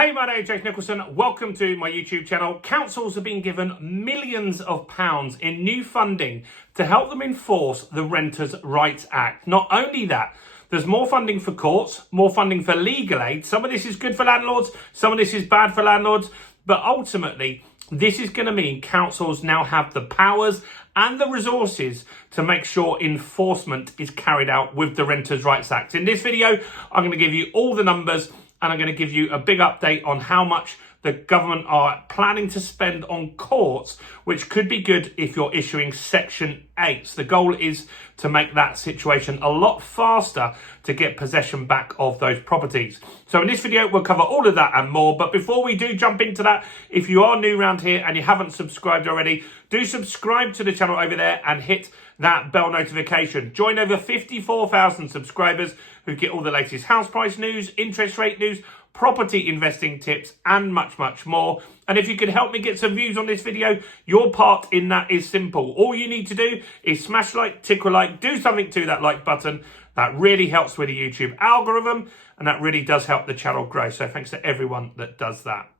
Hey, my name is Jason Nicholson. Welcome to my YouTube channel. Councils have been given millions of pounds in new funding to help them enforce the Renters' Rights Act. Not only that, there's more funding for courts, more funding for legal aid. Some of this is good for landlords, some of this is bad for landlords, but ultimately, this is going to mean councils now have the powers and the resources to make sure enforcement is carried out with the Renters' Rights Act. In this video, I'm going to give you all the numbers and I'm going to give you a big update on how much the government are planning to spend on courts, which could be good if you're issuing Section 8s. The goal is to make that situation a lot faster to get possession back of those properties. So in this video, we'll cover all of that and more. But before we do jump into that, if you are new around here and you haven't subscribed already, do subscribe to the channel over there and hit that bell notification. Join over 54,000 subscribers who get all the latest house price news, interest rate news, property investing tips, and much, much more. And if you could help me get some views on this video, your part in that is simple. All you need to do is smash like, tickle like, do something to that like button. That really helps with the YouTube algorithm, and that really does help the channel grow. So thanks to everyone that does that.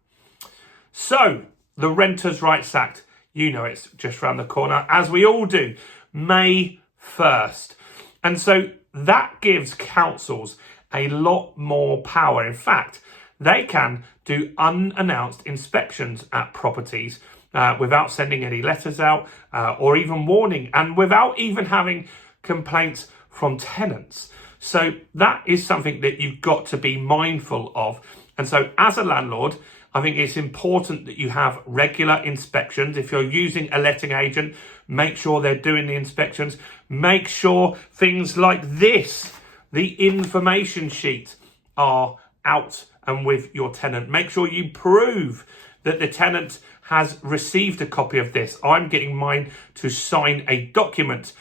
So, the Renters' Rights Act, you know it's just around the corner, as we all do, May 1st. And so that gives councils a lot more power. In fact, they can do unannounced inspections at properties without sending any letters out or even warning, and without even having complaints from tenants. So that is something that you've got to be mindful of. And so as a landlord, I think it's important that you have regular inspections. If you're using a letting agent, make sure they're doing the inspections. Make sure things like this, the information sheet, are out and with your tenant. Make sure you prove that the tenant has received a copy of this. I'm getting mine to sign a document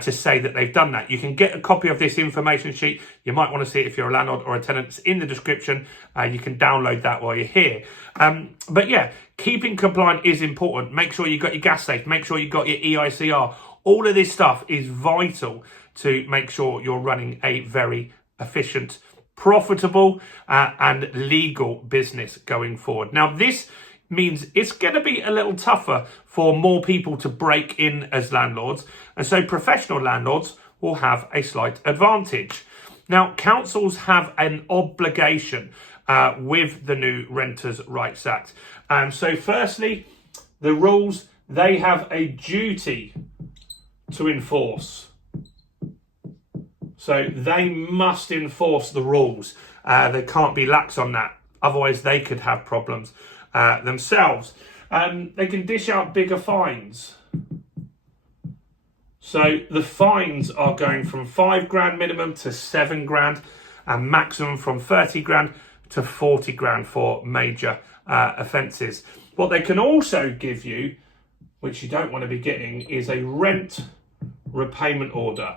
to say that they've done that. You can get a copy of this information sheet. You might want to see it if you're a landlord or a tenant. It's in the description. You can download that while you're here. But yeah, keeping compliant is important. Make sure you've got your gas safe. Make sure you've got your EICR. All of this stuff is vital to make sure you're running a very efficient, profitable and legal business going forward. Now, this means it's going to be a little tougher for more people to break in as landlords. And so professional landlords will have a slight advantage. Now, councils have an obligation with the new Renters' Rights Act. So firstly, the rules, they have a duty to enforce. So they must enforce the rules. They can't be lax on that. Otherwise, they could have problems themselves. They can dish out bigger fines. So the fines are going from £5,000 minimum to £7,000, and maximum from 30 grand to 40 grand for major offences. What they can also give you, which you don't want to be getting, is a rent repayment order.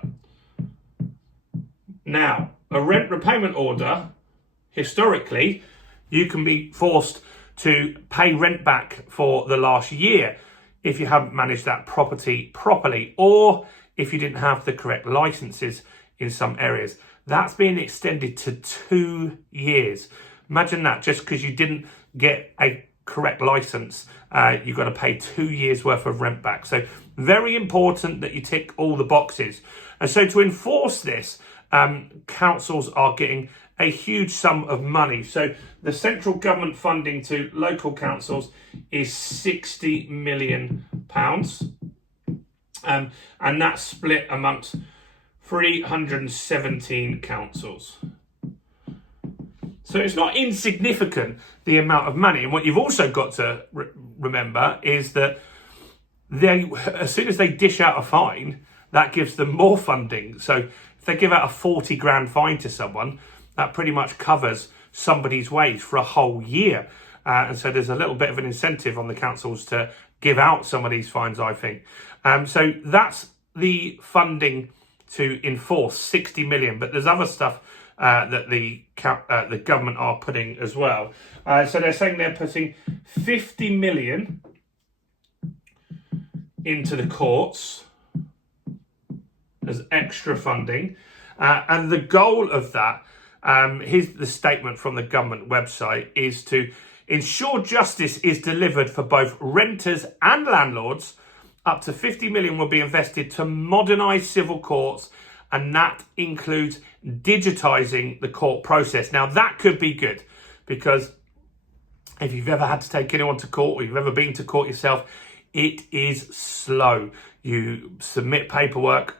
Now, a rent repayment order, historically, you can be forced to pay rent back for the last year if you haven't managed that property properly, or if you didn't have the correct licenses in some areas. That's being extended to 2 years. Imagine that, just because you didn't get a correct license, you've got to pay 2 years worth of rent back. So very important that you tick all the boxes. And so to enforce this, councils are getting a huge sum of money. So the central government funding to local councils is £60 million. And that's split amongst 317 councils. So it's not insignificant, the amount of money. And what you've also got to remember is that they, as soon as they dish out a fine, that gives them more funding. So if they give out a 40 grand fine to someone, that pretty much covers somebody's wage for a whole year. And so there's a little bit of an incentive on the councils to give out some of these fines, I think. So that's the funding to enforce, 60 million. But there's other stuff that the government are putting as well. So they're saying they're putting 50 million into the courts as extra funding. And the goal of that Here's the statement from the government website is to ensure justice is delivered for both renters and landlords. Up to 50 million will be invested to modernise civil courts, and that includes digitising the court process. Now, that could be good, because if you've ever had to take anyone to court, or you've ever been to court yourself, it is slow. You submit paperwork,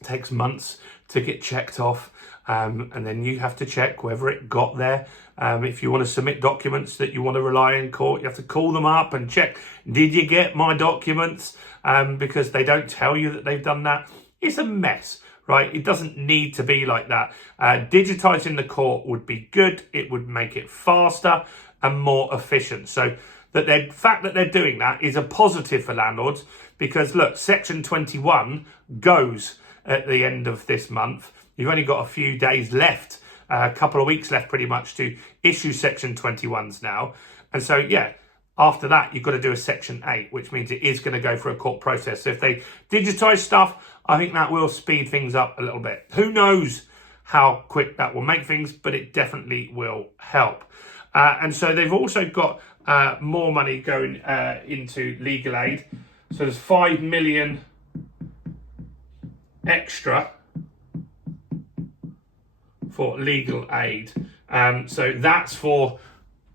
it takes months to get checked off, and then you have to check whether it got there. If you want to submit documents that you want to rely in court, you have to call them up and check, did you get my documents? Because they don't tell you that they've done that. It's a mess, right? It doesn't need to be like that. Digitising the court would be good. It would make it faster and more efficient. So the fact that they're doing that is a positive for landlords, because look, Section 21 goes at the end of this month. You've only got a few days left, a couple of weeks left pretty much, to issue Section 21s now. And so, yeah, after that, you've got to do a Section 8, which means it is going to go through a court process. So if they digitise stuff, I think that will speed things up a little bit. Who knows how quick that will make things, but it definitely will help. And so they've also got more money going into legal aid. So there's 5 million extra for legal aid. So that's for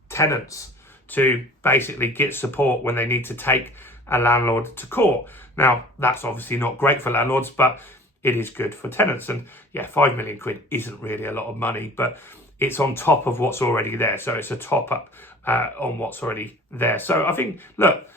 tenants to basically get support when they need to take a landlord to court. Now, that's obviously not great for landlords, but it is good for tenants. And yeah, 5 million quid isn't really a lot of money, but it's on top of what's already there. So it's a top up on what's already there. So I think, look,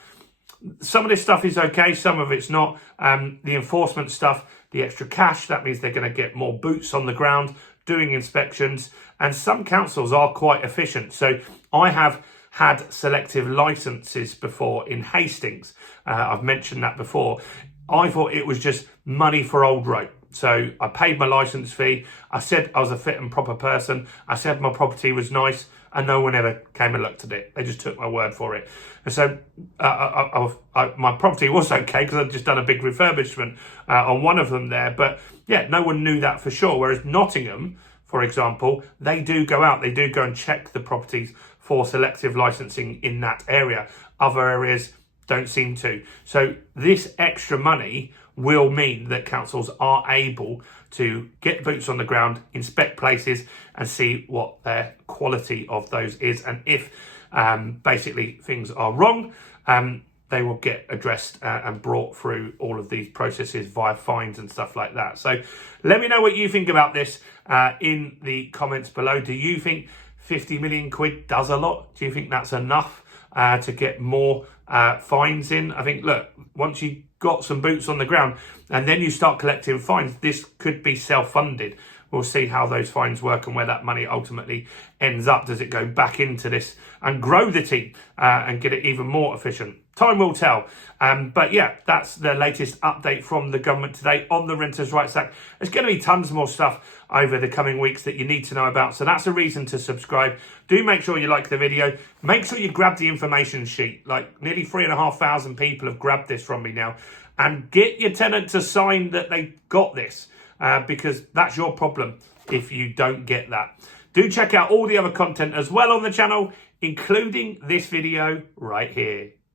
some of this stuff is okay, some of it's not. The enforcement stuff, the extra cash, that means they're going to get more boots on the ground doing inspections. And some councils are quite efficient. So I have had selective licenses before in Hastings. I've mentioned that before. I thought it was just money for old rope. So I paid my licence fee. I said I was a fit and proper person. I said my property was nice, and no one ever came and looked at it. They just took my word for it. And so my property was okay, because I'd just done a big refurbishment on one of them there. But yeah, no one knew that for sure. Whereas Nottingham, for example, they do go out. They do go and check the properties for selective licensing in that area. Other areas don't seem to. So this extra money will mean that councils are able to get boots on the ground, inspect places, and see what their quality of those is. And if basically things are wrong, they will get addressed and brought through all of these processes via fines and stuff like that. So let me know what you think about this in the comments below. Do you think 50 million quid does a lot? Do you think that's enough to get more fines in? I think, look, once you got some boots on the ground and then you start collecting fines, this could be self-funded. We'll see how those fines work and where that money ultimately ends up. Does it go back into this and grow the team and get it even more efficient? Time will tell. But yeah, that's the latest update from the government today on the Renters' Rights Act. There's going to be tons more stuff over the coming weeks that you need to know about. So that's a reason to subscribe. Do make sure you like the video. Make sure you grab the information sheet. Like nearly 3,500 people have grabbed this from me now. And get your tenant to sign that they got this. Because that's your problem if you don't get that. Do check out all the other content as well on the channel, including this video right here.